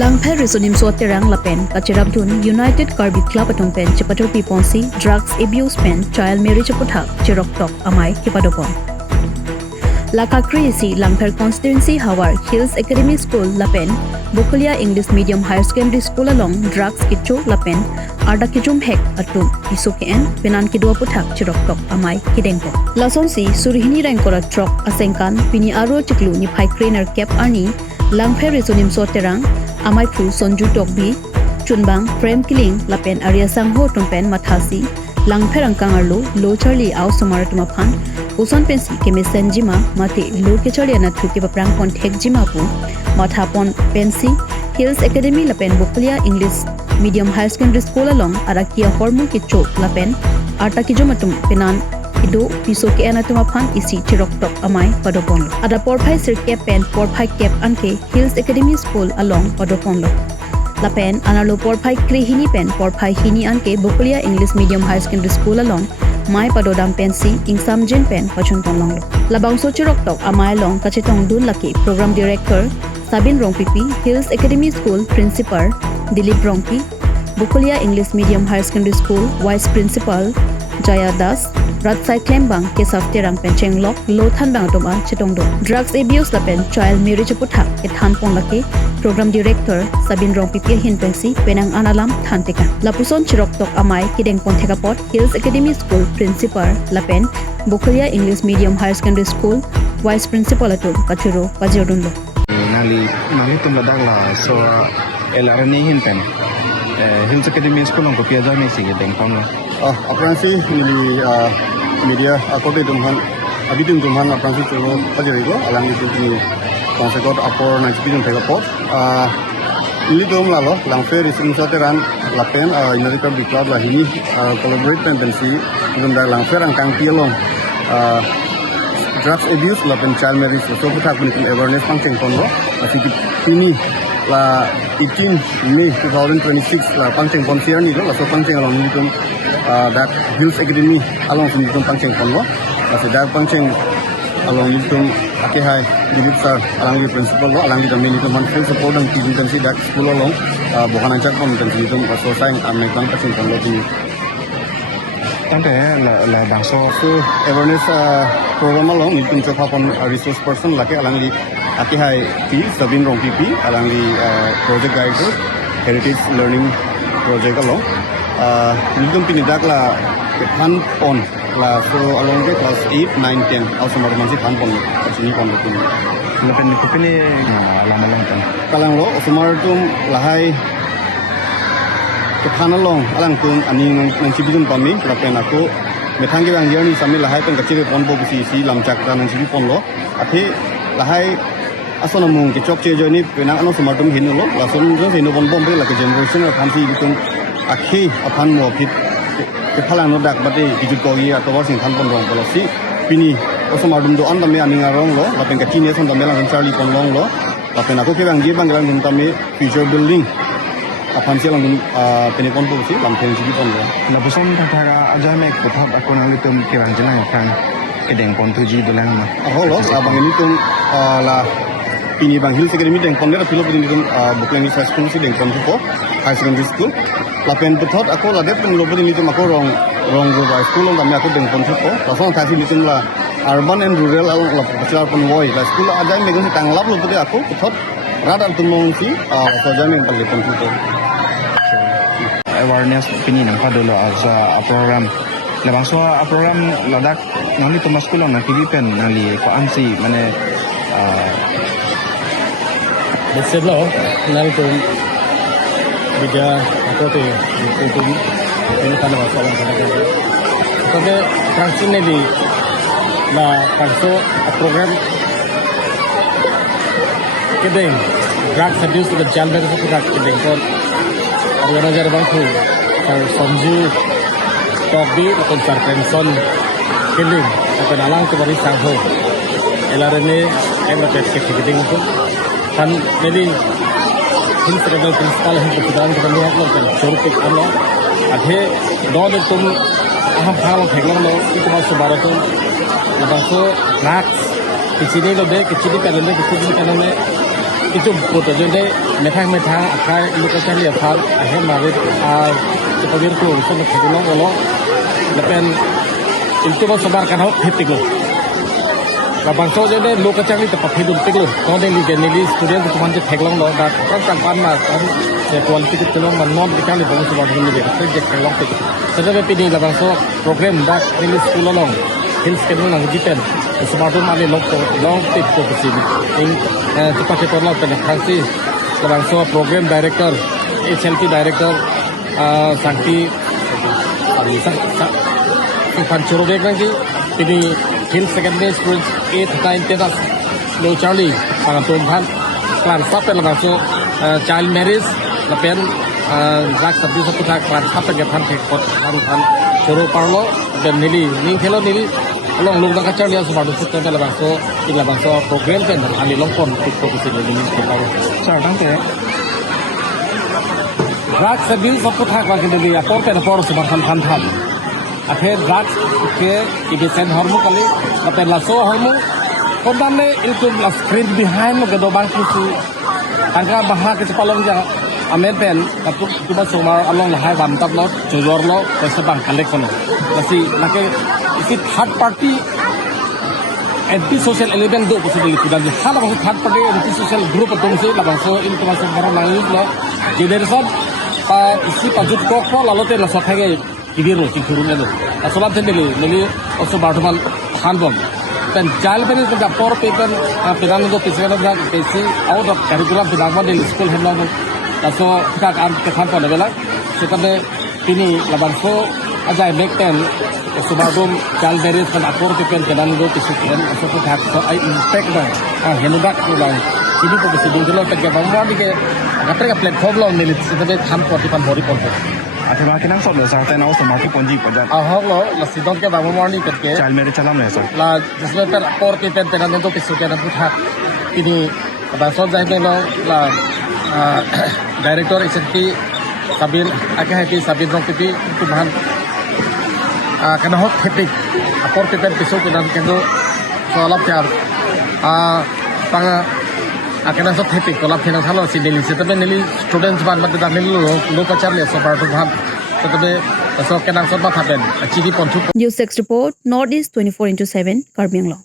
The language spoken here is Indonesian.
Langpher resonim so terang lapen kachirabdun United Carbide Club atumpen chipator piponsi drugs abuse pen child marriage puthak chirok tok amai kipadopon. Lakakri si Langpher constituency Hawar Hills Academy School lapen Bokulia English Medium Higher Secondary School along drugs kichu lapen arda kichum hek atum isokien penan kidua puthak chirok tok amai kidengko. Lason si surhini rankora trok asengkan pini aro chiklu ni phai trainer cap ani Langpher resonim so terang amai phu sonju tokbi chunbang frame killing lapen area sangho tumpen mathasi Langpher angkang arlo lo charli aw samaratuma phan uson pensi keme senjima mate lo ke charli na thuki paprang pon thekjima pu matha pon pensi Hills Academy lapen Bokulia English Medium Higher Secondary School along arakia hormu ki chok lapen arta ki jomatum penan ido piso ke anatuma phan isi tirok tok amai padopon ada porphai sirke pen porphai cap anke Hills Academy School along padopon lapen analo porphai krehini pen porphai hini anke Bokulia English Medium Higher Secondary School along mai padodam pensi ingsam jin pen pachun ponlong labang so chirok tok amai long kachitong dun laki program director Sabin Rongpipi Hills Academy School principal Dilip Rongpi Bokulia English Medium Higher Secondary School vice principal Jaya Das Ratsai Klembang Kesaf Terang Pencheng Lok Lothan Bang Toma Chitongdo Drugs Abuse Lapen Child Marriage Puthak Ethan Pong Laki Program Director Sabin Rongpipi Hin Pensi Penang Analam Thanteka Lapuson Chirok Tok Amai Kideng Pontheka Pot Hills Academy School Principal Lapen Bokulia English Medium Higher Secondary School Vice Principal Atum Pachuro Pajirundo Nali tum ladak la so elarani hin pen Hills Academy School ang kopya jami sige deng pon la apransi mili media ako be dumhan abidum dumhan apransi chelo pajerigo alang itu ni konsekot apor na jipidum thega pot ili dum lalo Langpher is insateran lapen United Carbide Club la hini collaborate tendency dum da Langpher ang kang pielong drugs abuse lapen child marriage so puthak ni awareness function kono asiki ini la 18 May 2026 la pangcheng ponsiar ni lo so pangcheng along ni tum that Hills Academy along ni tum pangcheng kono la that pangcheng along ni tum ake hai Dilip sir along ni principal lo along ni tum ni tum full support and you can see that school along bohan ajak pon kan ni tum so sayang amai kan pangcheng kono ni tante la dang so awareness program along ni tum chokha pon resource person lake alang li ake hai ti Sabin Rongpipi alang li project guide heritage learning project along ni tum pinidak la phan pon la so along ke class 8 9 10 also marmansi phan pon sini pon tum lapen ni kopini lama long tan kalang lo sumar tum lahai phan along alang tum ani nang sibidum pami lapen aku methang ge bang ni sami lahai pen kachire pon bo si lamchak ta nang sibi pon lo athe lahai asona mung ke chok che joni penang ano smartum hin lo la son jo hin bon bom pe la ke generation of phamsi bitung akhi aphan mo phit ke phalang no dak bate ki ko yi ato sing than pon rong lo si pini osmartum do andam me aninga rong lo la pen ka tine son da melang charli pon long lo la pen aku ke bang ge bang lang dum tame future building aphan si lang peni pon po si lam pen si pon lo la puson thara ajame puthap akona litum kirang jelang kan kedeng pon tuji dolang ma lo abang ini tum la pini bang Hills Academy deng pon dera philo pini tum Bokulia English High School si deng pon ko high secondary school lapen puthot ako la dep tum lobodi ni tum ako rong go high school long kami ako deng pon ko langsung kasi ni tum la urban and rural la pachar pon boy la school ajai me gasi tanglap lobodi ako puthot radar tum long si so jami pon pon ko awareness pini nang padolo as a program labang so a program ladak nang itu maskulong na kibipen nali ko ansi mane Besedlo nal tu biga apa tu itu ini kan masalah kan tapi transin ni di la kanso program kedeng drug abuse to the child marriage puthak kedeng kon organizer bang tu sonju tokbi atau sarpenson kedeng atau dalang tu bari sangho elarene emerket kedeng tu kan jadi Hills Academy principal hin keputusan kami lo kan surtik ano adhe do tum aham hal theglang lo itu masuk baratum labang so drugs kichini lo de kichini kanane itu foto jadi metang akai luka cari apa akhir marit sebagian tu semua tergolong kalau lepas itu kan sebar kan hot hit itu labang so jadi luka cari tempat hidup itu kalau yang di student itu macam tergolong loh dan orang tampan mas kan kualitas itu loh non kita ni bagus sebar dulu dia kerja tergolong itu sebenarnya pilih labang so program dah ini sekolah long hills kedua nang jipen sebar tu mana long tip tu bersini ini cepat cepat lah penetrasi labang so program director HLP director Santi Pancuru lagi ini Hill Secondary School 8, 9, 10 Low Charlie sangat tumpan kelas satu lepas itu child marriage lepas drug abuse itu kelas satu kepan kekot kan Curu Parlo dan nili long long nak kacau dia sebab itu kita lepas itu program kan kami longpon tiktok itu ini kita Sir, tangke. drugs abuse itu kita dia apor sebab kan akhir drugs ke ibisen hormon kali lepas laso hormon korban itu screen behind lo kedo bang kusu angka bahag kecepalong jangan amen pen tapi cuma semua along lahai bantap lo jujur lo sebang kalek kono masih lagi isi third party anti social element do kusu dili dan hal apa third party anti social group atau sih labang so itu masuk barang nangis lo jadi resort isi pajut kok lalu teh langsung kayak Ibiro cingkurungnya tu. Asalnya nili also bartuman handbom. Dan jalan ini kita por paper pinang itu pisahkan dah pesi out of curriculum pinang mana di school hendak tu. So kita akan kesan pada bela. Kita be ini labang so aja make ten. So bartum jalan beres kan apor paper pinang itu pisahkan. So kita so I inspect dah. Hendak tu lah. Ini tu pesi dulu kalau kita bangga di ke kata platform lo nili kita be tham por tipan bori por. Akhirnya kita nak soal sahatan awak semua tu ponji pajak. Ahok lo lasidon ke bangun morning kerja. Child marriage calam ni sir. La जिसमें पर और के पेन तेरा तो पिसु के नंबर था ini bahasa saya memang la director executive Sabin agak happy Sabin dong tapi itu bahan kena hot hepik apor ke pen pisu ke nanti kendo soalap tiap pang akan asal hepik kalau kena salah si nili tetapi nili students ban pada nili lo kacar le sobar tu bahan tetapi so kena sobat happen achieve pontu News 6 report Northeast 24/7 Karbi Anglong